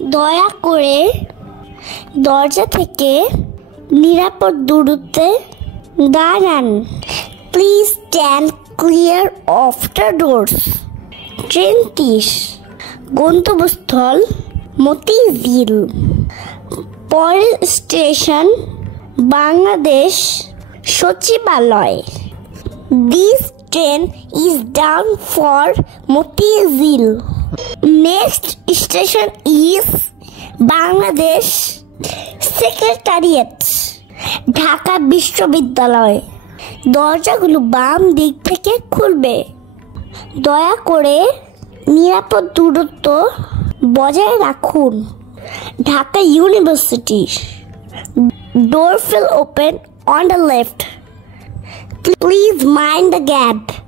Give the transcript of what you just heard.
দয়া করে দরজা থেকে নিরাপদ দূরত্বে দাঁড়ান। Please stand clear of the doors. Train 30, গন্তব্যস্থল মতিঝিল। পরের স্টেশন বাংলাদেশ সচিবালয়। This train is down for Motijheel. Next station is Bangladesh secretariat, Dhaka বিশ্ববিদ্যালয়। দরজাগুলো বাম দিক থেকে খুলবে। দয়া করে নিরাপদ দূরত্ব বজায় রাখুন। Dhaka university. Door will open on the left. Please mind the gap.